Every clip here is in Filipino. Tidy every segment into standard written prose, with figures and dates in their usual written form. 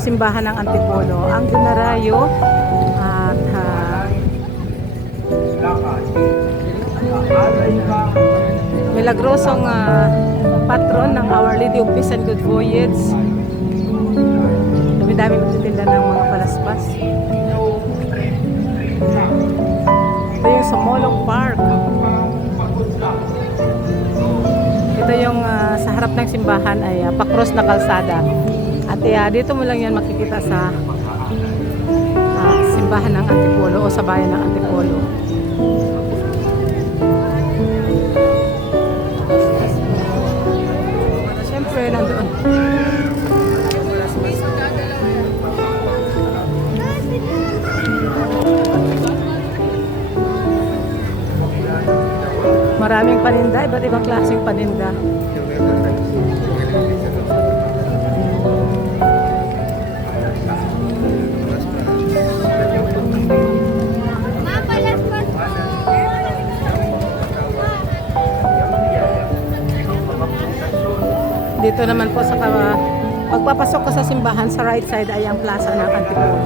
simbahan ng Antipolo, ang Dinarayo at milagrosong patron ng Our Lady of Peace and Good Voyage. Dami-dami magtitinda ng mga palaspas. Ito yung sa Molong Park. Ito yung sa harap ng simbahan ay pa-cross na kalsada. At dito mo lang yan makikita sa simbahan ng Antipolo o sa bayan ng Antipolo. Siyempre, nandoon. Maraming paninda, iba't ibang klaseng paninda. Dito naman po sa pagpapasok ko sa simbahan, sa right side ay ang plaza ng Antipolo.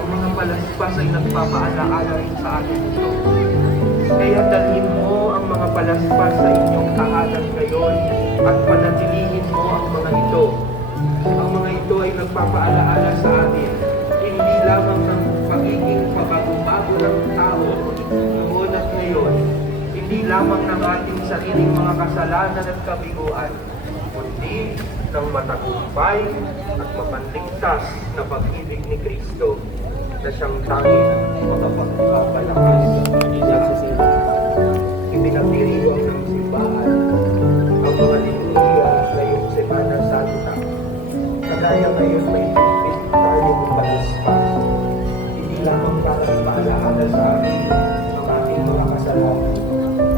Ang mga palaspas ay nagpapaalaala rin sa atin ito. Kaya dalhin mo ang mga palaspas sa inyong tahanan ngayon at panatilihin mo ang mga ito. Ang mga ito ay nagpapaalaala sa atin, hindi lamang ng pagiging pabago-bago ng tao noon at ngayon, hindi lamang ng ating sariling mga kasalanan at kabiguan, kundi ng matagumpay at mapanligtas na pag-ibig ni Kristo na siyang tanging makapagpapalakas sa Ipinagdiriwang ng simbahan ang mga liturhiya ngayong Semana Santa. Kagaya ngayon may tipid tayo ng palaspas, hindi lamang para ipaalaala sa amin ang ating mga kasalanan.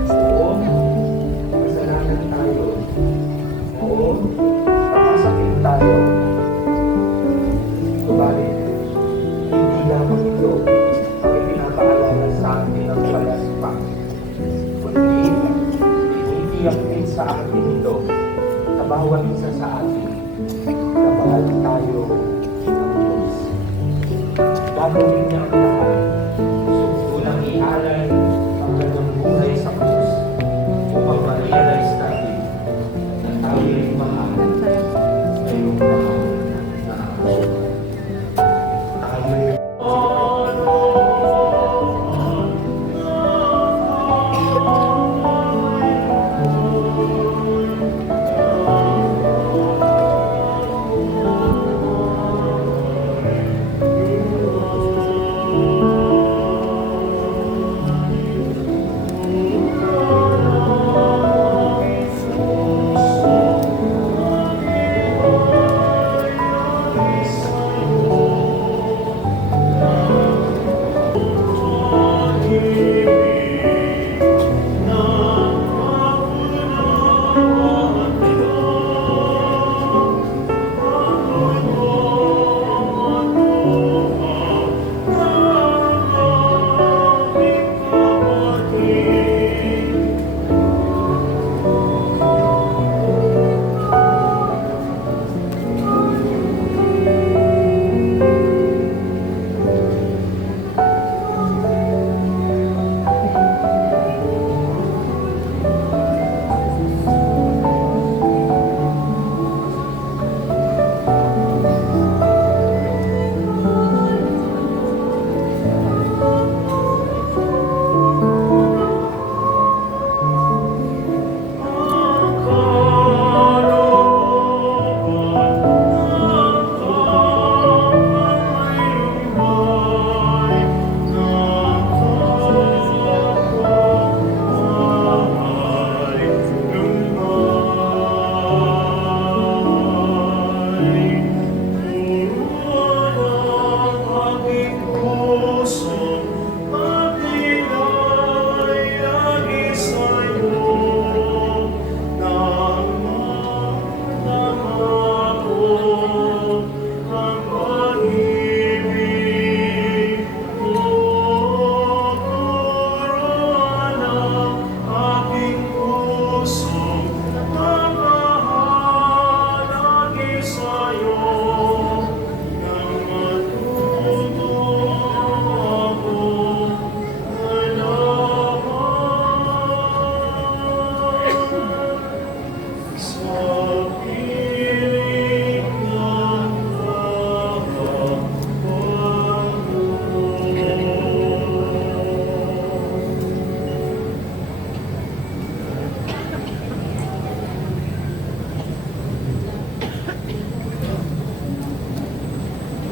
Oo, kasalanan tayo. Oo, nakasakit tayo. Subalit, hindi lamang ito ang ipinapaalala sa atin ng palaspas, kundi iniiyak din sa atin ito na bawat isa sa atin na mahal tayo ng Diyos. Gagawin niya ang lahat, unang ialay ang kanyang buhay sa krus upang ma-realize natin na tayo ay mahal ngayong mahal na ako. Tayo ay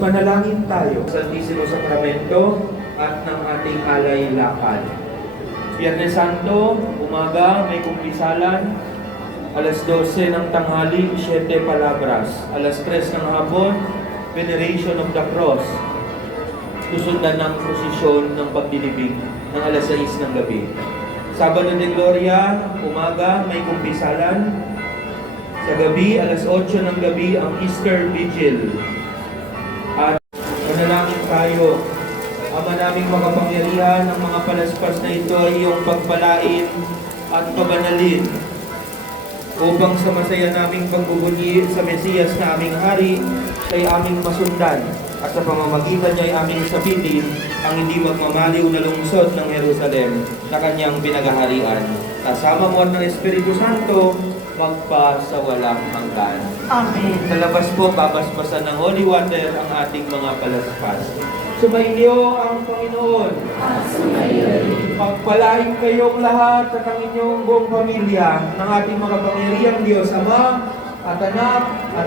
Manalangin tayo sa Santisimo Sakramento at ng ating alay lakad. Biyernes Santo, umaga, may kumpisalan. Alas 12 ng tanghali, 7 palabras. Alas 3 ng hapon, Veneration of the Cross. Susundan ng prosesyon ng pagdilibing ng alas 6 ng gabi. Sabado de Gloria, umaga, may kumpisalan. Sa gabi, alas 8 ng gabi, ang Easter Vigil. At manalangin tayo. Ama naming makapangyarihan, ang mga palaspas na ito ay iyong pagpalain at pabanalin upang sa masaya naming pagbubunyi sa Mesiyas na aming hari, siya'y aming masundan at sa pamamagitan niya ay aming sapitin ang hindi magmamaliw na lungsod ng Jerusalem na kanyang pinagaharian. Kasama mo at ng Espiritu Santo, magpa sa walang hanggan. Amen. Sa labas po, babasbasan ng holy water ang ating mga palaspas. Sumainyo ang Panginoon. Pagpalain kayong lahat at ang inyong buong pamilya ng ating mga pangyarihang Diyos, Ama at Anak at